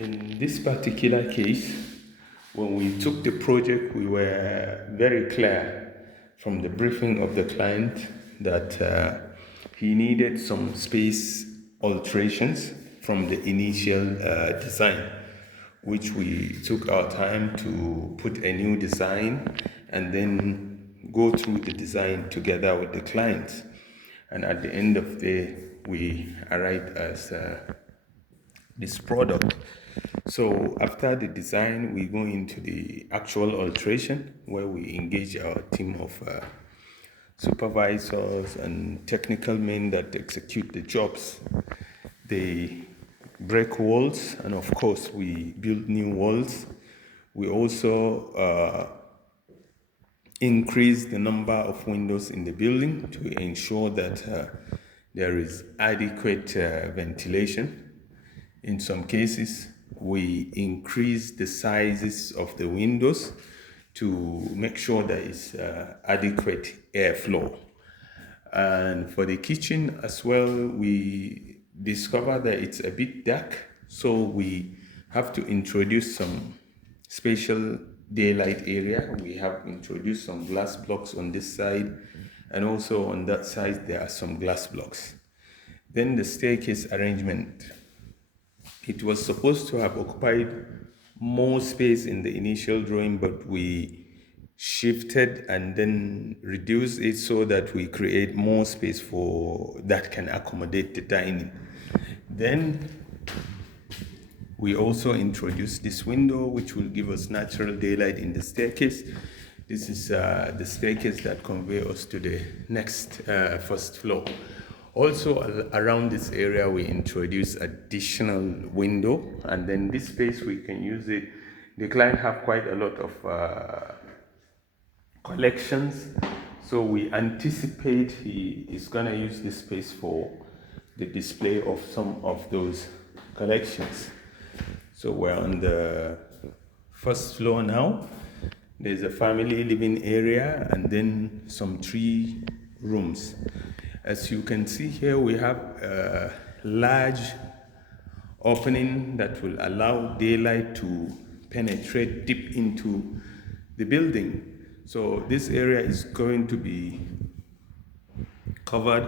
In this particular case, when we took the project, we were very clear from the briefing of the client that he needed some space alterations from the initial design, which we took our time to put a new design and then go through the design together with the client. And at the end of the day, we arrived as this product. So after the design, we go into the actual alteration where we engage our team of supervisors and technical men that execute the jobs. They break walls, and of course, we build new walls. We also increase the number of windows in the building to ensure that there is adequate ventilation. In some cases, we increase the sizes of the windows to make sure there is adequate airflow. And for the kitchen as well, we discover that it's a bit dark, so we have to introduce some spatial daylight area. We have introduced some glass blocks on this side, and also on that side there are some glass blocks. Then the staircase arrangement. It was supposed to have occupied more space in the initial drawing, but we shifted and then reduced it so that we create more space for that can accommodate the dining. Then we also introduced this window, which will give us natural daylight in the staircase. This is the staircase that conveys us to the next first floor. Also around this area, we introduce additional window, and then this space we can use it. The client have quite a lot of collections, so we anticipate he is gonna use this space for the display of some of those collections. So we're on the first floor now. There's a family living area and then some 3 rooms. As you can see here, we have a large opening that will allow daylight to penetrate deep into the building. So this area is going to be covered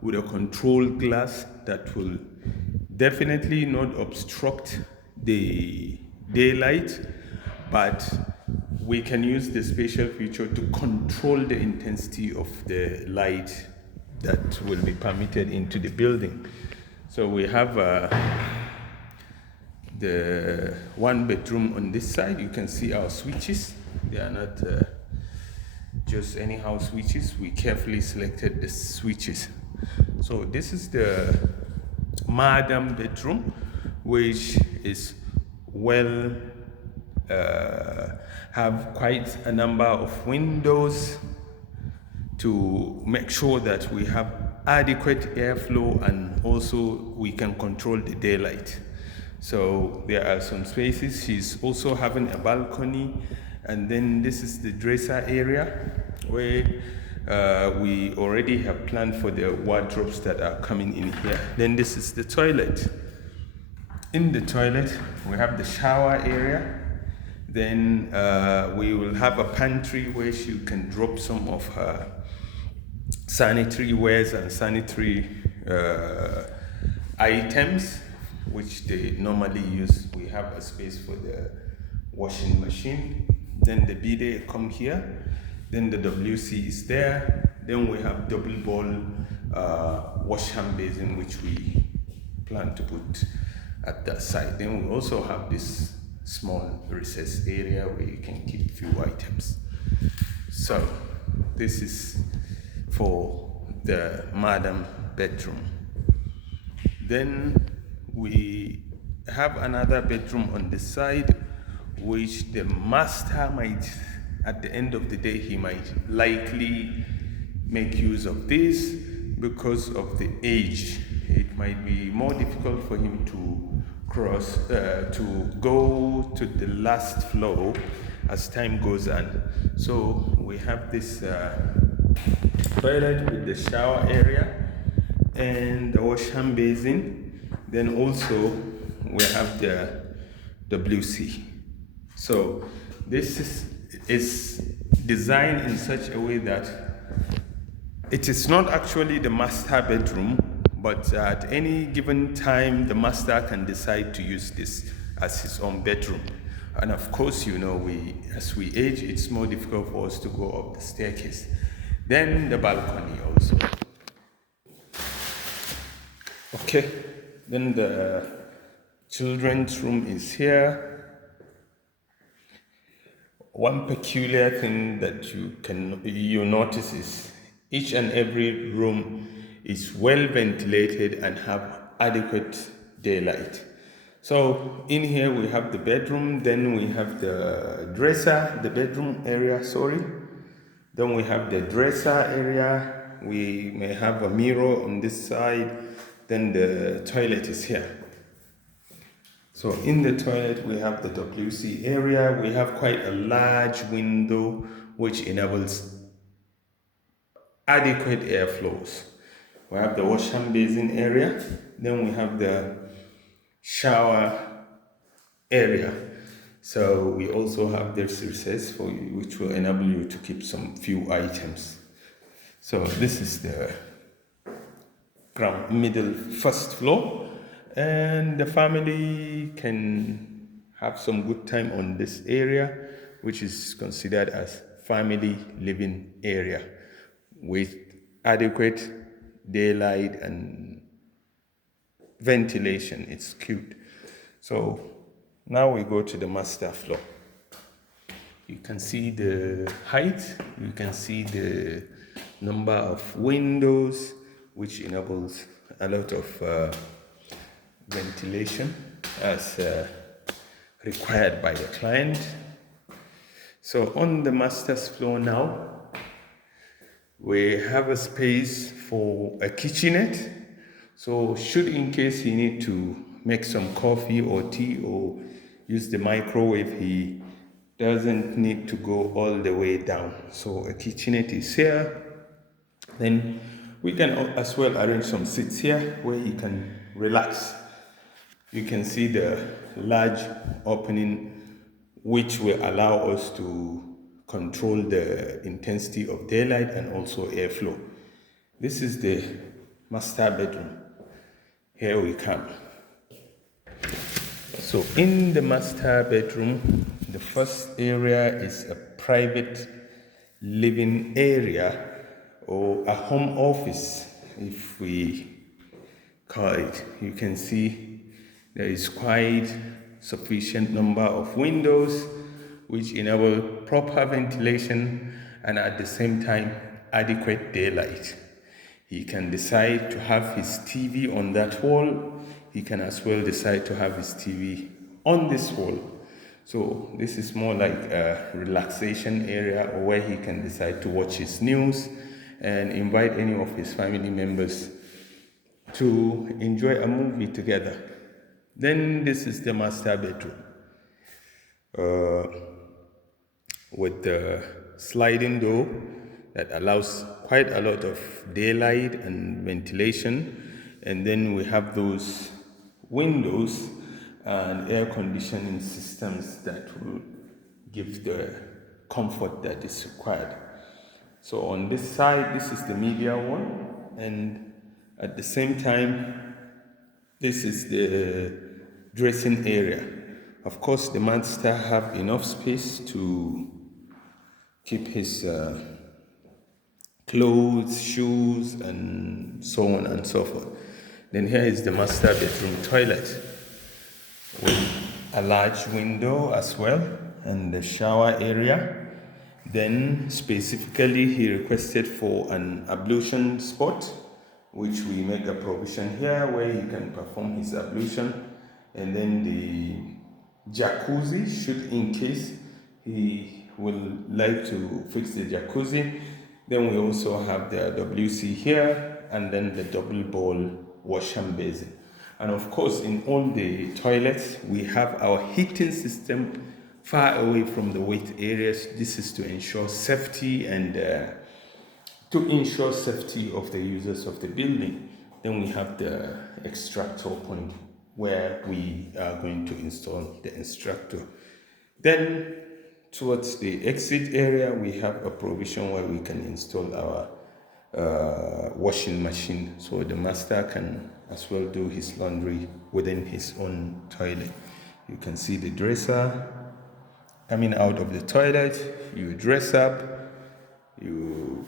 with a controlled glass that will definitely not obstruct the daylight, but we can use the spatial feature to control the intensity of the light that will be permitted into the building. So we have the 1 bedroom on this side. You can see our switches. They are not just anyhow switches. We carefully selected the switches. So this is the madam bedroom, which is well have quite a number of windows to make sure that we have adequate airflow, and also we can control the daylight. So there are some spaces. She's also having a balcony, and then this is the dresser area where we already have planned for the wardrobes that are coming in here. Then this is the toilet. In the toilet, we have the shower area. Then we will have a pantry where she can drop some of her sanitary wares and sanitary items which they normally use. We have a space for the washing machine. Then the bidet come here. Then the WC is there. Then we have double bowl wash hand basin, which we plan to put at that side. Then we also have this small recess area where you can keep few items. So this is for the madam bedroom. Then we have another bedroom on the side, which the master might, at the end of the day, he might likely make use of this because of the age. It might be more difficult for him to cross, to go to the last floor as time goes on. So we have this toilet with the shower area and the wash hand basin. Then also we have the WC. So this is designed in such a way that it is not actually the master bedroom, but at any given time, the master can decide to use this as his own bedroom. And of course, as we age, it's more difficult for us to go up the staircase. Then the balcony also. Okay, then the children's room is here. One peculiar thing that you notice is each and every room is well ventilated and have adequate daylight. So in here we have the bedroom, then we have the bedroom area, sorry. Then we have the dresser area. We may have a mirror on this side. Then the toilet is here. So in the toilet, we have the WC area. We have quite a large window, which enables adequate airflows. We have the wash hand basin area. Then we have the shower area. So we also have this recess for you, which will enable you to keep some few items. So this is the middle first floor. And the family can have some good time on this area, which is considered as family living area with adequate daylight and ventilation. It's cute. So now we go to the master floor. You can see the height, you can see the number of windows, which enables a lot of ventilation as required by the client. So on the master's floor now, we have a space for a kitchenette. So should in case he need to make some coffee or tea or use the microwave, he doesn't need to go all the way down. So a kitchenette is here. Then we can as well arrange some seats here where he can relax. You can see the large opening, which will allow us to control the intensity of daylight and also airflow. This is the master bedroom. Here we come. So in the master bedroom, the first area is a private living area or a home office, if we call it. You can see there is quite sufficient number of windows which enable proper ventilation and at the same time adequate daylight. He can decide to have his TV on that wall. He can as well decide to have his TV on this wall. So this is more like a relaxation area where he can decide to watch his news and invite any of his family members to enjoy a movie together. Then this is the master bedroom with the sliding door that allows quite a lot of daylight and ventilation. And then we have those windows and air conditioning systems that will give the comfort that is required. So on this side, this is the media one, and at the same time, this is the dressing area. Of course, the master have enough space to keep his clothes, shoes, and so on and so forth. Then here is the master bedroom toilet with a large window as well, and the shower area. Then specifically he requested for an ablution spot, which we make a provision here where he can perform his ablution. And then the jacuzzi, should in case he will like to fix the jacuzzi. Then we also have the WC here, and then the double bowl wash and basin. And of course, in all the toilets, we have our heating system far away from the wet areas. This is to ensure safety and to ensure safety of the users of the building. Then we have the extractor point where we are going to install the instructor. Then towards the exit area, we have a provision where we can install our washing machine, so the master can as well do his laundry within his own toilet. You can see the dresser coming out of the toilet. You dress up, you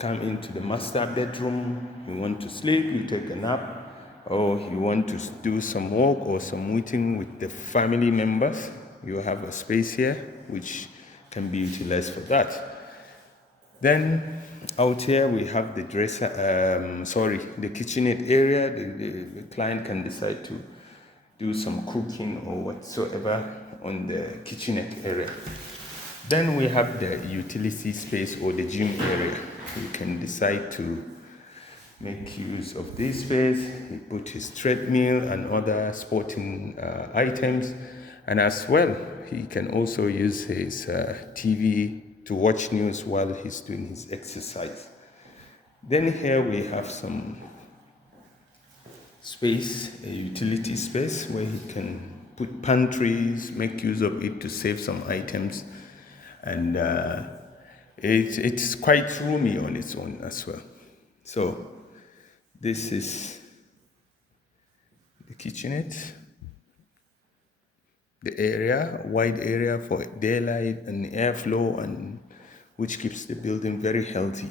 come into the master bedroom. You want to sleep, you take a nap, or you want to do some work or some meeting with the family members. You have a space here which can be utilized for that. Then out here we have the the kitchenette area. The client can decide to do some cooking or whatsoever on the kitchenette area. Then we have the utility space or the gym area. You can decide to make use of this space. He put his treadmill and other sporting items, and as well he can also use his TV to watch news while he's doing his exercise. Then here we have some space, a utility space where he can put pantries, make use of it to save some items, and it's quite roomy on its own as well. So this is the kitchenette, the area, wide area for daylight and airflow, and which keeps the building very healthy.